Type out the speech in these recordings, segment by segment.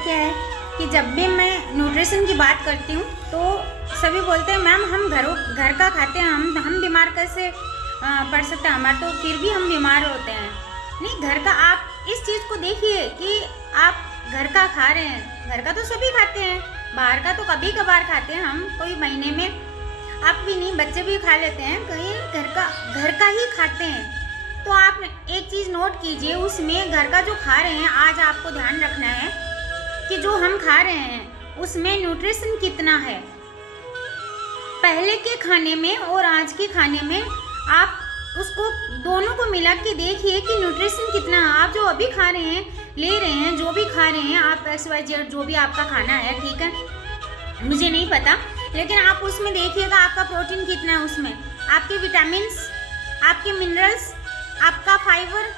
क्या है कि जब भी मैं न्यूट्रिशन की बात करती हूँ तो सभी बोलते हैं मैम हम घर का खाते हैं, हम बीमार कैसे पड़ सकते हैं, हमारे तो फिर भी हम बीमार होते हैं। नहीं, घर का आप इस चीज़ को देखिए कि आप घर का खा रहे हैं। घर का तो सभी खाते हैं, बाहर का तो कभी कभार खाते हैं हम, कोई महीने में, आप भी नहीं, बच्चे भी खा लेते हैं, कहीं घर का ही खाते हैं। तो आप एक चीज़ नोट कीजिए, उसमें घर का जो खा रहे हैं, आज आपको ध्यान रखना है कि जो हम खा रहे हैं उसमें न्यूट्रिशन कितना है। पहले के खाने में और आज के खाने में आप उसको दोनों को मिला के देखिए कि न्यूट्रिशन कितना है। आप जो अभी खा रहे हैं, ले रहे हैं, जो भी खा रहे हैं आप, XYZ जो भी आपका खाना है, ठीक है, मुझे नहीं पता, लेकिन आप उसमें देखिएगा आपका प्रोटीन कितना है, उसमें आपके विटामिन्स, आपके मिनरल्स, आपका फाइबर।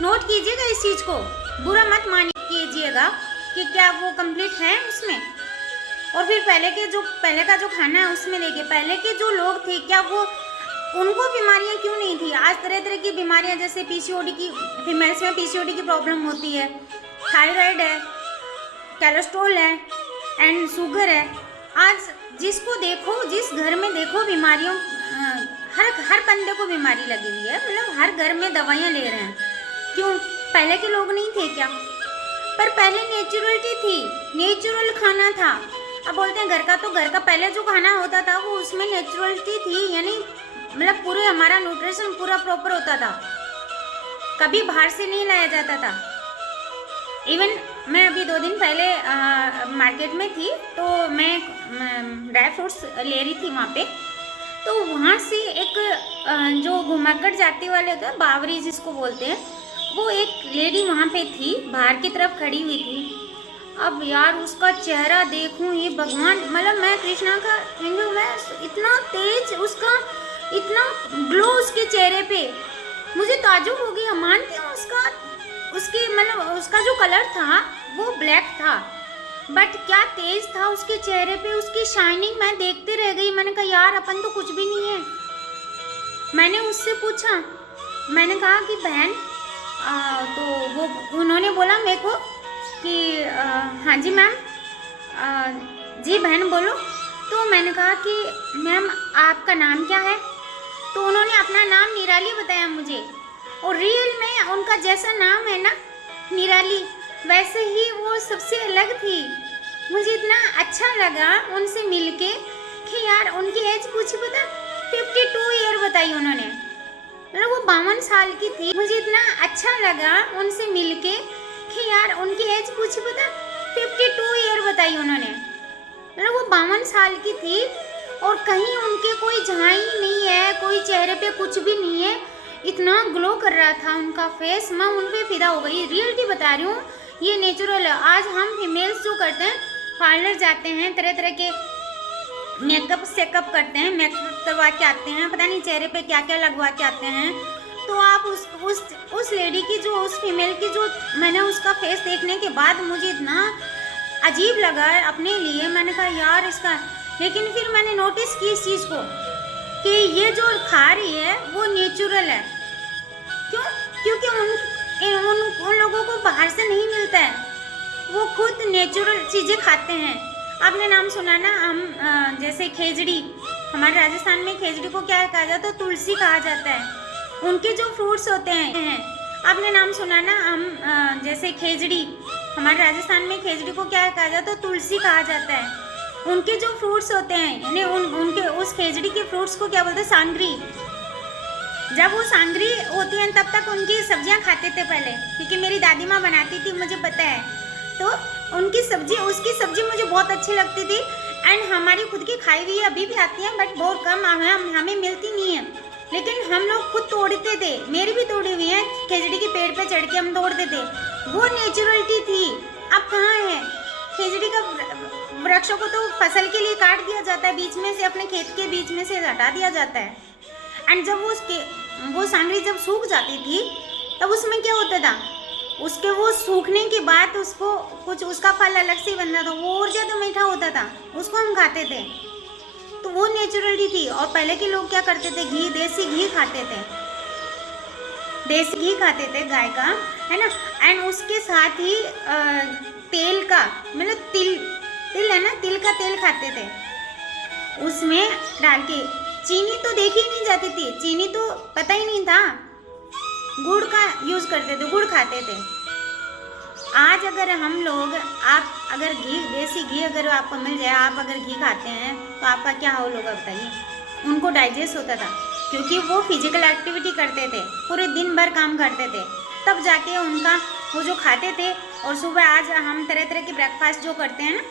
नोट कीजिएगा इस चीज़ को, बुरा मत मान कीजिएगा कि क्या वो कंप्लीट है उसमें। और फिर पहले का जो खाना है उसमें देखिए, पहले के जो लोग थे क्या वो, उनको बीमारियां क्यों नहीं थी। आज तरह तरह की बीमारियां, जैसे PCOD की, फीमेल्स में PCOD की प्रॉब्लम होती है, थायराइड है, कोलेस्ट्रॉल है एंड शुगर है। आज जिसको देखो, जिस घर में देखो बीमारियों, हर बंदे को बीमारी लगी हुई है, मतलब हर घर में दवाइयाँ ले रहे हैं। क्यों? पहले के लोग नहीं थे क्या? पर पहले नेचुरलिटी थी, नेचुरल खाना था। अब बोलते हैं घर का, तो घर का पहले जो खाना होता था वो उसमें नेचुरलिटी थी, यानी मतलब पूरे हमारा न्यूट्रिशन पूरा प्रॉपर होता था, कभी बाहर से नहीं लाया जाता था। इवन मैं अभी 2 दिन पहले मार्केट में थी, तो मैं ड्राई फ्रूट्स ले रही थी वहाँ पे, तो वहाँ से एक जो घुमाकर जाते वाले होते हैं, बावरी जिसको बोलते हैं, वो एक लेडी वहाँ पे थी, बाहर की तरफ खड़ी हुई थी। अब यार उसका चेहरा देखूं, ये भगवान, मतलब मैं कृष्णा का हिंदू, मैं इतना तेज, उसका इतना ग्लो उसके चेहरे पे, मुझे ताज्जुब हो गया। मानते हो उसके मतलब उसका जो कलर था वो ब्लैक था, बट क्या तेज था उसके चेहरे पे, उसकी शाइनिंग, मैं देखते रह गई। मैंने कहा यार अपन तो कुछ भी नहीं है। मैंने उससे पूछा, मैंने कहा कि बहन, तो वो उन्होंने बोला मेरे को कि हाँ जी मैम, जी बहन बोलो। तो मैंने कहा कि मैम आपका नाम क्या है? तो उन्होंने अपना नाम निराली बताया मुझे, और रियल में उनका जैसा नाम है ना निराली, वैसे ही वो सबसे अलग थी। मुझे इतना अच्छा लगा उनसे मिलके कि यार उनकी एज पूछी, पता 52 ईयर बताई उन्होंने, मतलब वो 52 साल की थी। मुझे इतना अच्छा लगा उनसे मिलके कि यार उनकी एज पूछी, पता 52 ईयर बताई उन्होंने, मतलब वो 52 साल की थी, और कहीं उनके कोई झाई नहीं है, कोई चेहरे पे कुछ भी नहीं है, इतना ग्लो कर रहा था उनका फेस। मैं उन पे फिदा हो गई, रियलिटी बता रही हूँ, ये नेचुरल है। आज हम फीमेल्स जो करते हैं, पार्लर जाते हैं, तरह तरह के मेकअप सेकअप करते हैं, मेकअप करवा के आते हैं, पता नहीं चेहरे पे क्या क्या लगवा के आते हैं। तो आप उस लेडी की, जो उस फीमेल की, जो मैंने उसका फेस देखने के बाद मुझे इतना अजीब लगा अपने लिए। मैंने कहा यार इसका, लेकिन फिर मैंने नोटिस की इस चीज़ को कि ये जो खा रही है वो नेचुरल है। क्यों? क्योंकि उन लोगों को बाहर से नहीं मिलता है, वो खुद नेचुरल चीज़ें खाते हैं। आपने नाम सुना ना, हम जैसे खेजड़ी, हमारे राजस्थान में खेजड़ी को क्या कहा जाता है? तो तुलसी कहा जाता है। उनके जो फ्रूट्स होते हैं, आपने नाम सुना ना, हम जैसे खेजड़ी, हमारे राजस्थान में खेजड़ी को क्या कहा जाता है? तो तुलसी कहा जाता है। उनके जो फ्रूट्स होते हैं, यानी उनके उस खेजड़ी के फ्रूट्स को क्या बोलते हैं? सांगरी। जब वो सांगरी होती है तब तक उनकी सब्जियां खाते थे पहले, क्योंकि मेरी दादी माँ बनाती थी, मुझे पता है। तो उनकी सब्जी, उसकी सब्जी मुझे बहुत अच्छी लगती थी। एंड हमारी खुद की खाई हुई अभी भी आती है, बट बहुत कम, हमें मिलती नहीं है, लेकिन हम लोग खुद तोड़ते थे। मेरी भी तोड़ी हुई है, खेजड़ी के पेड़ पे चढ़ के हम तोड़ते थे। वो नेचुरलिटी थी। अब कहाँ है? खेजड़ी का वृक्षों को तो फसल के लिए काट दिया जाता है, बीच में से, अपने खेत के बीच में से हटा दिया जाता है। एंड जब वो सांगरी जब सूख जाती थी, तब उसमें क्या होता था? उसके वो सूखने के बाद उसको कुछ, उसका फल अलग से बनता था, वो और ज़्यादा मीठा होता था, उसको हम खाते थे। तो वो नेचुरलिटी थी। और पहले के लोग क्या करते थे? घी, देसी घी खाते थे, देसी घी खाते थे गाय का, है ना। एंड उसके साथ ही तेल का मतलब तिल है ना, तिल का तेल खाते थे उसमें डाल के। चीनी तो देखी ही नहीं जाती थी, चीनी तो पता ही नहीं था। गुड़ का यूज करते थे, गुड़ खाते थे। आज अगर हम लोग, आप अगर घी, देसी घी अगर आपको मिल जाए, आप अगर घी खाते हैं तो आपका क्या हाल होगा बताइए। उनको डाइजेस्ट होता था क्योंकि वो फिजिकल एक्टिविटी करते थे, पूरे दिन भर काम करते थे, तब जाके उनका वो जो खाते थे। और सुबह आज हम तरह तरह के ब्रेकफास्ट जो करते हैं ना,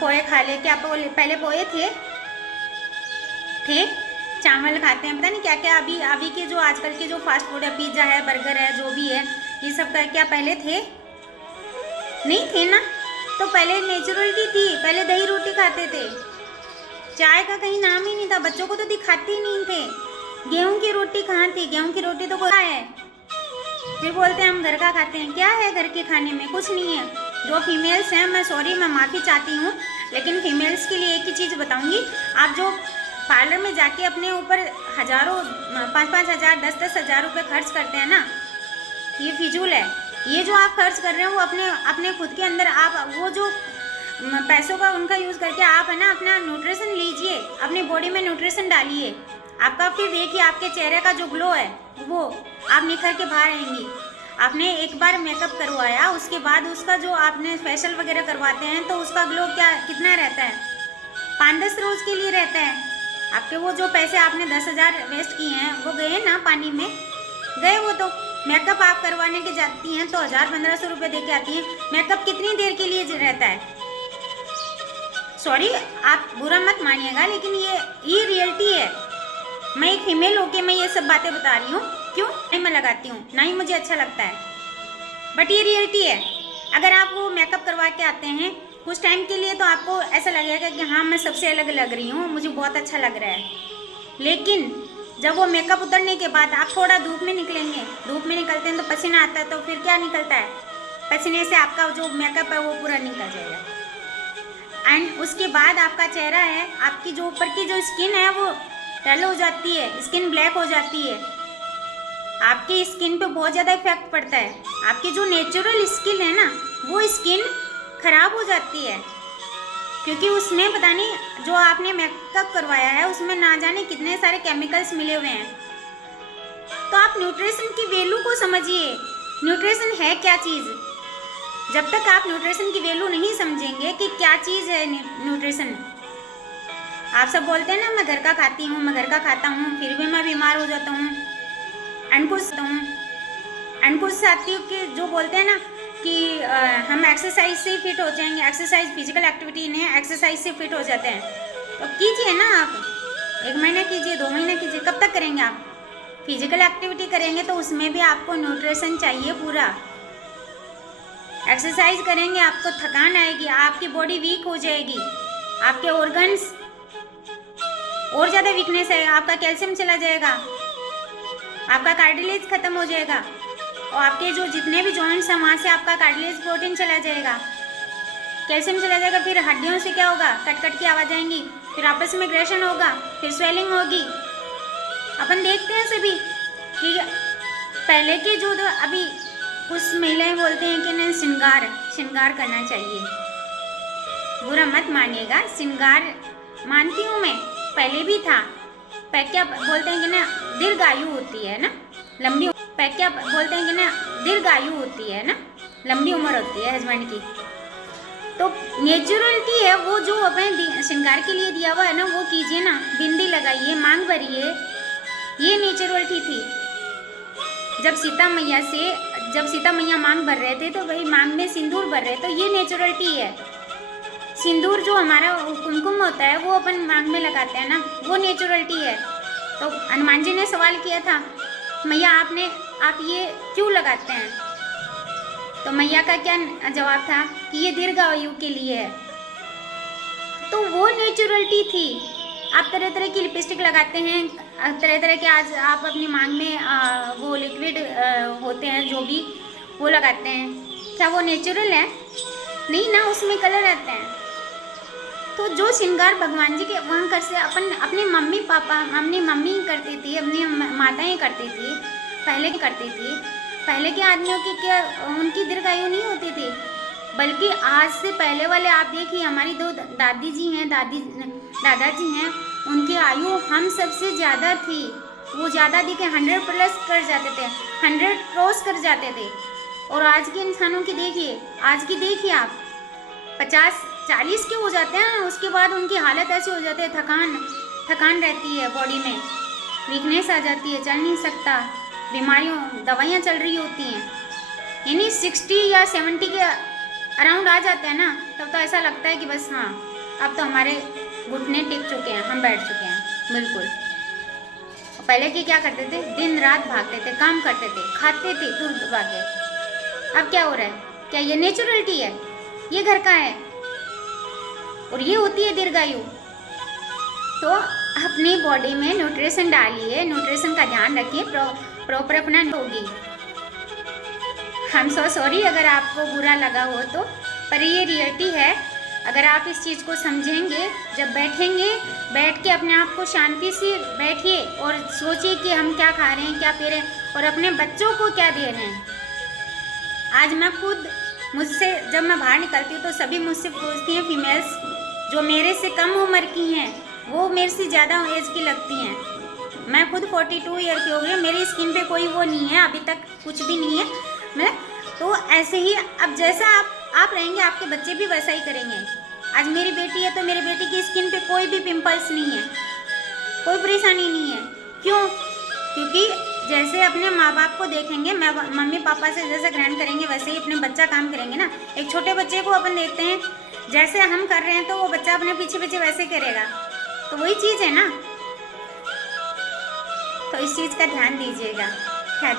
पोहे खा ले, क्या पहले पोहे थे चावल खाते हैं, पता नहीं क्या क्या। अभी के जो आजकल के जो फास्ट फूड है, पिज्ज़ा है, बर्गर है, जो भी है, ये सब का क्या पहले थे? नहीं थे ना। तो पहले नेचुरलिटी थी, पहले दही रोटी खाते थे, चाय का कहीं नाम ही नहीं था, बच्चों को तो दिखाते ही नहीं थे। गेहूं की रोटी कहाँ थी? गेहूं की रोटी तो क्या है? फिर बोलते हैं हम घर का खाते हैं। क्या है घर के खाने में? कुछ नहीं है। जो फीमेल्स हैं, मैं सॉरी, मैं माफ़ी चाहती हूँ, लेकिन फीमेल्स के लिए एक ही चीज़ बताऊँगी। आप जो पार्लर में जाके अपने ऊपर हज़ारों, 5-5 हज़ार, 10-10 हज़ार रुपये खर्च करते हैं ना, ये फिजूल है। ये जो आप खर्च कर रहे हैं वो अपने खुद के अंदर, आप वो जो पैसों का उनका यूज़ करके आप है ना अपना न्यूट्रिशन लीजिए, अपनी बॉडी में न्यूट्रिशन डालिए। आपका फिर देखिए आपके चेहरे का जो ग्लो है वो आप निखर के बाहर आएंगी। आपने एक बार मेकअप करवाया, उसके बाद उसका जो आपने फेशियल वगैरह करवाते हैं तो उसका ग्लो क्या कितना रहता है? 5-10 रोज़ के लिए रहता है। आपके वो जो पैसे आपने 10,000 वेस्ट किए हैं वो गए ना, पानी में गए। वो तो मेकअप आप करवाने के जाती हैं तो 1,000-1,500 रुपये दे के आती हैं। मेकअप कितनी देर के लिए रहता है? सॉरी, आप बुरा मत मानिएगा, लेकिन ये रियलिटी है। मैं एक फीमेल होके मैं ये सब बातें बता रही हूँ। क्यों नहीं मैं लगाती हूँ, ना ही मुझे अच्छा लगता है, बट ये रियलिटी है। अगर आप वो मेकअप करवा के आते हैं कुछ टाइम के लिए तो आपको ऐसा लगेगा कि हाँ मैं सबसे अलग लग रही हूँ, मुझे बहुत अच्छा लग रहा है। लेकिन जब वो मेकअप उतरने के बाद आप थोड़ा धूप में निकलेंगे, धूप में निकलते हैं तो पसीना आता है, तो फिर क्या निकलता है? पसीने से आपका जो मेकअप है वो पूरा निकल जाएगा। एंड उसके बाद आपका चेहरा है, आपकी जो ऊपर की जो स्किन है वो डल हो जाती है, स्किन ब्लैक हो जाती है। आपकी स्किन पे बहुत ज़्यादा इफेक्ट पड़ता है। आपकी जो नेचुरल स्किन है ना, वो स्किन खराब हो जाती है, क्योंकि उसमें पता नहीं जो आपने मेकअप करवाया है उसमें ना जाने कितने सारे केमिकल्स मिले हुए हैं। तो आप न्यूट्रिशन की वैल्यू को समझिए। न्यूट्रिशन है क्या चीज़? जब तक आप न्यूट्रिशन की वैल्यू नहीं समझेंगे कि क्या चीज़ है न्यूट्रिशन। आप सब बोलते हैं ना मैं घर का खाती हूँ, मैं घर का खाता हूँ, फिर भी मैं बीमार हो जाता हूँ। एंड कुछ साथी के जो बोलते हैं ना कि हम एक्सरसाइज से फिट हो जाएंगे, एक्सरसाइज फिजिकल एक्टिविटी ने एक्सरसाइज से फिट हो जाते हैं। तो कीजिए ना, आप 1 महीना कीजिए, 2 महीना कीजिए, कब तक करेंगे आप? फिजिकल एक्टिविटी करेंगे तो उसमें भी आपको न्यूट्रिशन चाहिए पूरा। एक्सरसाइज करेंगे आपको थकान आएगी, आपकी बॉडी वीक हो जाएगी, आपके ऑर्गन्स और ज़्यादा वीकनेस है, आपका कैल्शियम चला जाएगा, आपका कार्टिलेज खत्म हो जाएगा, और आपके जो जितने भी जॉइंट्स हैं वहाँ से आपका कार्टिलेज प्रोटीन चला जाएगा, कैल्शियम चला जाएगा। फिर हड्डियों से क्या होगा? कट कट की आवाज़ आएंगी, फिर आपस में एग्रेशन होगा, फिर स्वेलिंग होगी। अपन देखते हैं सभी कि पहले के जो अभी कुछ महिलाएं बोलते हैं कि नहीं श्रृंगार करना चाहिए। बुरा मत मानिएगा, श्रृंगार मानती हूँ मैं, पहले भी था। क्या बोलते हैं कि ना दीर्घायु होती है ना, लंबी, क्या बोलते हैं कि ना दीर्घायु होती है ना, लंबी उम्र होती है हस्बैंड की। तो नेचुरलिटी है वो जो अपने श्रृंगार के लिए दिया हुआ है ना, वो कीजिए ना, बिंदी लगाइए, मांग भरिए, ये नेचुरलिटी थी। जब सीता मैया मांग भर रहे थे तो वही मांग में सिंदूर भर रहे, तो ये नेचुरलिटी है। सिंदूर जो हमारा कुमकुम होता है वो अपन मांग में लगाते हैं ना, वो नेचुरलिटी है। तो हनुमान जी ने सवाल किया था, मैया आप ये क्यों लगाते हैं? तो मैया का क्या जवाब था कि ये दीर्घायु के लिए है। तो वो नेचुरलिटी थी। आप तरह तरह की लिपस्टिक लगाते हैं, तरह तरह के, आज आप अपनी मांग में वो लिक्विड होते हैं जो भी वो लगाते हैं, क्या वो नेचुरल है? नहीं ना, उसमें कलर रहते हैं। तो जो श्रृंगार भगवान जी के वहाँ कर से अपनी मम्मी पापा, अपनी मम्मी करती थी, अपनी माताएं करती थी, पहले करती थी। पहले के आदमियों की क्या उनकी दीर्घायु नहीं होती थी, बल्कि आज से पहले वाले आप देखिए, हमारी दो दादाजी हैं, उनकी आयु हम सबसे ज़्यादा थी। वो ज़्यादा दिखे 100 प्लस कर जाते थे, 100 क्रॉस कर जाते थे। और आज के इंसानों की देखिए, आज की देखिए आप 50-40 के हो जाते हैं, उसके बाद उनकी हालत ऐसी हो जाती है, थकान रहती है बॉडी में, वीकनेस आ जाती है, चल नहीं सकता, बीमारियों दवाइयाँ चल रही होती हैं। यानी 60 या 70 के अराउंड आ जाते हैं ना, तब तो ऐसा लगता है कि बस हाँ, अब तो हमारे घुटने टिक चुके हैं, हम बैठ चुके हैं। बिल्कुल। पहले के क्या करते थे, दिन रात भागते थे, काम करते थे, खाते थे दूर दबा के। अब क्या हो रहा है, क्या ये नेचुरलिटी है? ये घर का है और ये होती है दीर्घायु। तो अपनी बॉडी में न्यूट्रिशन डालिए, न्यूट्रिशन का ध्यान रखिए, प्रॉपर अपना होगी। हम सो सॉरी अगर आपको बुरा लगा हो तो, पर ये रियलिटी है। अगर आप इस चीज़ को समझेंगे, जब बैठेंगे, बैठ के अपने आप को शांति से बैठिए और सोचिए कि हम क्या खा रहे हैं, क्या पी रहे हैं और अपने बच्चों को क्या दे रहे हैं। आज मैं खुद, मुझसे जब मैं बाहर निकलती हूँ तो सभी मुझसे पूछती हैं, फीमेल्स जो मेरे से कम उम्र की हैं, वो मेरे से ज़्यादा एज की लगती हैं। मैं खुद 42 ईयर की हो गई, मेरी स्किन पे कोई वो नहीं है, अभी तक कुछ भी नहीं है। मैं तो ऐसे ही, अब जैसा आप रहेंगे, आपके बच्चे भी वैसा ही करेंगे। आज मेरी बेटी है तो मेरी बेटी की स्किन पे कोई भी पिंपल्स नहीं है, कोई परेशानी नहीं है। क्यों? क्योंकि जैसे अपने माँ बाप को देखेंगे, मम्मी पापा से जैसे ग्रहण करेंगे, वैसे ही अपने बच्चा काम करेंगे ना। एक छोटे बच्चे को अपन देखते हैं, जैसे हम कर रहे हैं तो वो बच्चा अपने पीछे पीछे वैसे करेगा। तो वही चीज़ है ना, तो इस चीज़ का ध्यान दीजिएगा। क्या